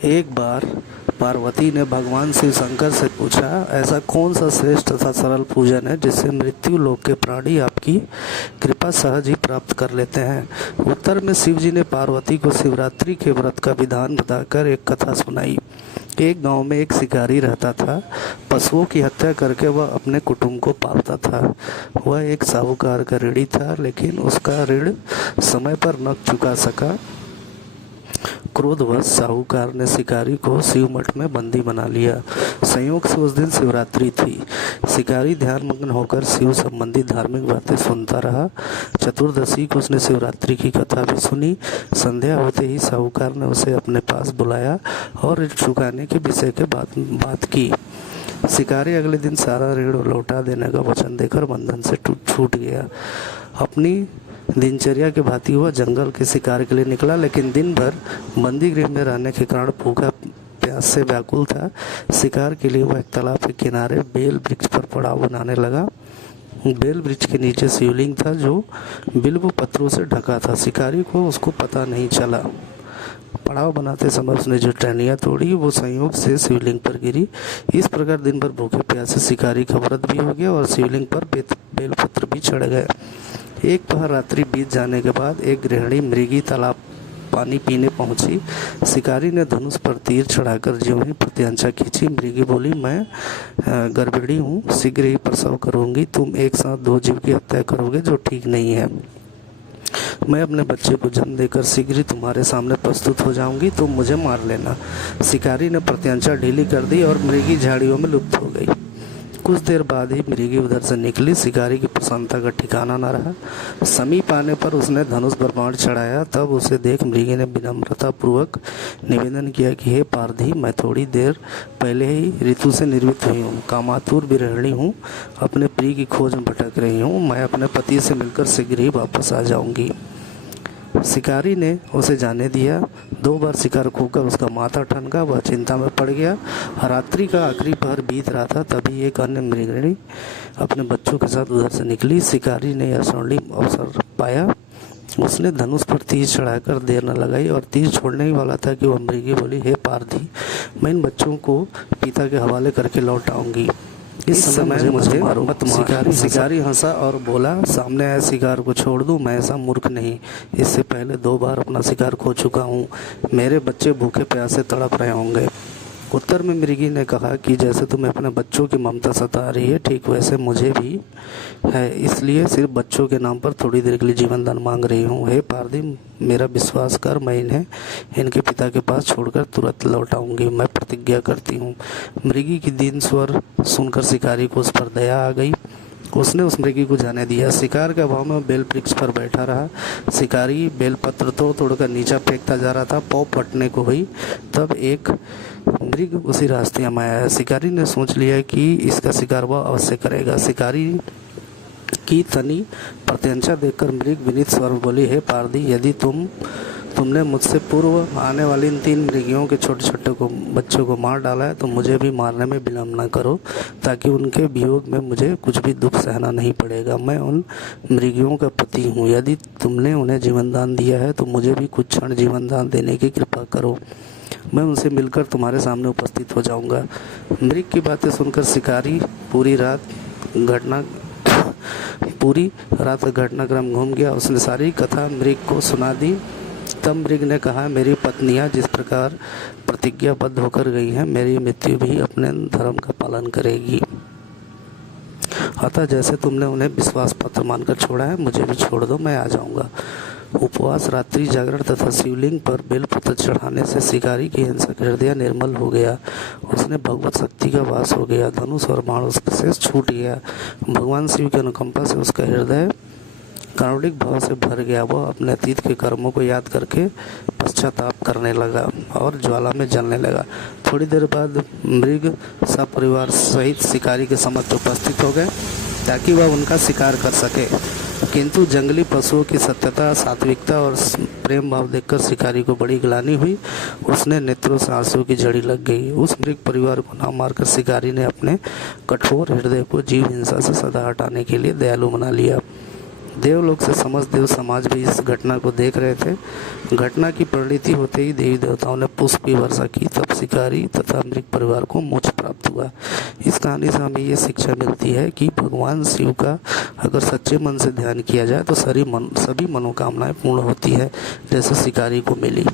एक बार पार्वती ने भगवान शिव शंकर से पूछा, ऐसा कौन सा श्रेष्ठ तथा सरल पूजन है जिससे मृत्यु लोक के प्राणी आपकी कृपा सहज ही प्राप्त कर लेते हैं। उत्तर में शिव जी ने पार्वती को शिवरात्रि के व्रत का विधान बताकर एक कथा सुनाई। एक गांव में एक शिकारी रहता था। पशुओं की हत्या करके वह अपने कुटुंब को पालता था। वह एक साहूकार का ऋणी था, लेकिन उसका ऋण समय पर न चुका सका। क्रोधवश साहूकार ने शिकारी को शिव मठ में बंदी बना लिया। संयोग से उस दिन शिवरात्रि थी। शिकारी ध्यानमग्न होकर शिव संबंधी धार्मिक बातें सुनता रहा। चतुर्दशी को उसने शिवरात्रि की कथा भी सुनी। संध्या होते ही साहूकार ने उसे अपने पास बुलाया और ऋण चुकाने के विषय के बात की। शिकारी अगले दिन सारा ऋण लौटा देने का वचन देकर बंधन से छूट गया। अपनी दिनचर्या के भांति हुआ जंगल के शिकार के लिए निकला, लेकिन दिन भर बंदी गृह में रहने के कारण भूखा प्यास से व्याकुल था। शिकार के लिए वह एक तालाब के किनारे बेल वृक्ष पर पड़ाव बनाने लगा। बेल वृक्ष के नीचे शिवलिंग था जो बिल्व पत्रों से ढका था। शिकारी को उसको पता नहीं चला। पड़ाव बनाते समय उसने जो टहनियाँ तोड़ी वो संयोग से शिवलिंग पर गिरी। इस प्रकार दिन भर भूखे प्यासे शिकारी का व्रत भी हो गया और शिवलिंग पर बेलपत्र भी चढ़ गए। एक पहर रात्रि बीत जाने के बाद एक गृहिणी मृगी तालाब पानी पीने पहुंची। शिकारी ने धनुष पर तीर चढ़ाकर ज्यों ही प्रत्यंचा खींची। मृगी बोली, मैं गर्भिणी हूँ, शीघ्र ही प्रसव करूंगी। तुम एक साथ दो जीव की हत्या करोगे जो ठीक नहीं है। मैं अपने बच्चे को जन्म देकर शीघ्र ही तुम्हारे सामने प्रस्तुत हो जाऊंगी, तुम मुझे मार लेना। शिकारी ने प्रत्यंचा ढीली कर दी और मृगी झाड़ियों में लुप्त हो गई। कुछ देर बाद ही मृगी उधर से निकली। शिकारी की प्रसन्नता का ठिकाना न रहा। समीप आने पर उसने धनुष पर बाण चढ़ाया। तब उसे देख मृगी ने विनम्रता पूर्वक निवेदन किया कि हे पारधी, मैं थोड़ी देर पहले ही ऋतु से निर्मित हुई हूँ, कामातुर विरहिणी हूँ, अपने प्रिय की खोज में भटक रही हूँ। मैं अपने पति से मिलकर शीघ्र ही वापस आ जाऊंगी। शिकारी ने उसे जाने दिया। 2 बार शिकार खोकर उसका माथा ठनका। वह चिंता में पड़ गया। रात्रि का आखिरी पहर बीत रहा था, तभी एक अन्य मृगिणी अपने बच्चों के साथ उधर से निकली। शिकारी ने यह स्वर्णिम अवसर पाया। उसने धनुष पर तीर चढ़ाकर देर न लगाई और तीर छोड़ने ही वाला था कि वह मृगी बोली, हे पारधी, मैं इन बच्चों को पिता के हवाले करके लौट आऊंगी। इस समय मुझे मत मार। शिकारी हंसा और बोला, सामने आए शिकार को छोड़ दूं? मैं ऐसा मूर्ख नहीं। इससे पहले 2 बार अपना शिकार खो चुका हूँ। मेरे बच्चे भूखे प्यासे तड़प रहे होंगे। उत्तर में मृगी ने कहा कि जैसे तुम्हें अपने बच्चों की ममता सता रही है, ठीक वैसे मुझे भी है, इसलिए सिर्फ बच्चों के नाम पर थोड़ी देर के लिए जीवन दान मांग रही हूँ। हे पारदी, मेरा विश्वास कर, मैं इन्हें इनके पिता के पास छोड़कर तुरंत लौट आऊंगी। मैं प्रतिज्ञा करती हूँ। मृगी की दीन स्वर सुनकर शिकारी को उस पर दया आ गई। उसने उस मृगी को जाने दिया। शिकार के अभाव में बेल वृक्ष पर बैठा रहा। शिकारी बेलपत्र तोड़कर नीचा फेंकता जा रहा था। पौ फटने को हुई, तब एक मृग उसी रास्ते में आया। शिकारी ने सोच लिया कि इसका शिकार वह अवश्य करेगा। शिकारी की तनी प्रत्यंचा देखकर मृग विनीत स्वर में बोली, हे पारदी, यदि तुमने मुझसे पूर्व आने वाली इन 3 मृगियों के छोटे छोटे बच्चों को मार डाला है तो मुझे भी मारने में विलम्ब न करो, ताकि उनके वियोग में मुझे कुछ भी दुख सहना नहीं पड़ेगा। मैं उन मृगियों का पति हूँ। यदि तुमने उन्हें जीवन दान दिया है तो मुझे भी कुछ क्षण जीवन दान देने की कृपा करो। मैं उनसे मिलकर तुम्हारे सामने उपस्थित हो जाऊंगा। मृग की बातें सुनकर शिकारी पूरी रात घटनाक्रम घूम गया। उसने सारी कथा मृग को सुना दी। तब मृग ने कहा, मेरी पत्नियां जिस प्रकार प्रतिज्ञाबद्ध होकर गई हैं, मेरी मृत्यु भी अपने धर्म का पालन करेगी। अतः जैसे तुमने उन्हें विश्वास पत्र मानकर छोड़ा है, मुझे भी छोड़ दो, मैं आ जाऊंगा। उपवास, रात्रि जागरण तथा शिवलिंग पर बेलपत्र चढ़ाने से शिकारी की हिंसक हृदय निर्मल हो गया। उसने भगवत शक्ति का वास हो गया। धनुष और बाण उससे छूट गया। भगवान शिव की अनुकंपा से उसका हृदय कारुणिक भाव से भर गया। वह अपने अतीत के कर्मों को याद करके पश्चाताप करने लगा और ज्वाला में जलने लगा। थोड़ी देर बाद मृग सपरिवार सहित शिकारी के समक्ष उपस्थित हो गए ताकि वह उनका शिकार कर सके, किंतु जंगली पशुओं की सत्यता, सात्विकता और प्रेम भाव देखकर शिकारी को बड़ी ग्लानि हुई। उसने नेत्रों से आंसू की झड़ी लग गई। उस मृग परिवार को न मारकर शिकारी ने अपने कठोर हृदय को जीव हिंसा से सदा हटाने के लिए दयालु बना लिया। देवलोक से समस्त देव समाज भी इस घटना को देख रहे थे। घटना की परिणति होते ही देवी देवताओं ने पुष्प की वर्षा की, तब शिकारी तथा मृग परिवार को मोक्ष प्राप्त हुआ। इस कहानी से हमें ये शिक्षा मिलती है कि भगवान शिव का अगर सच्चे मन से ध्यान किया जाए तो सभी मनोकामनाएं पूर्ण होती है, जैसे शिकारी को मिली।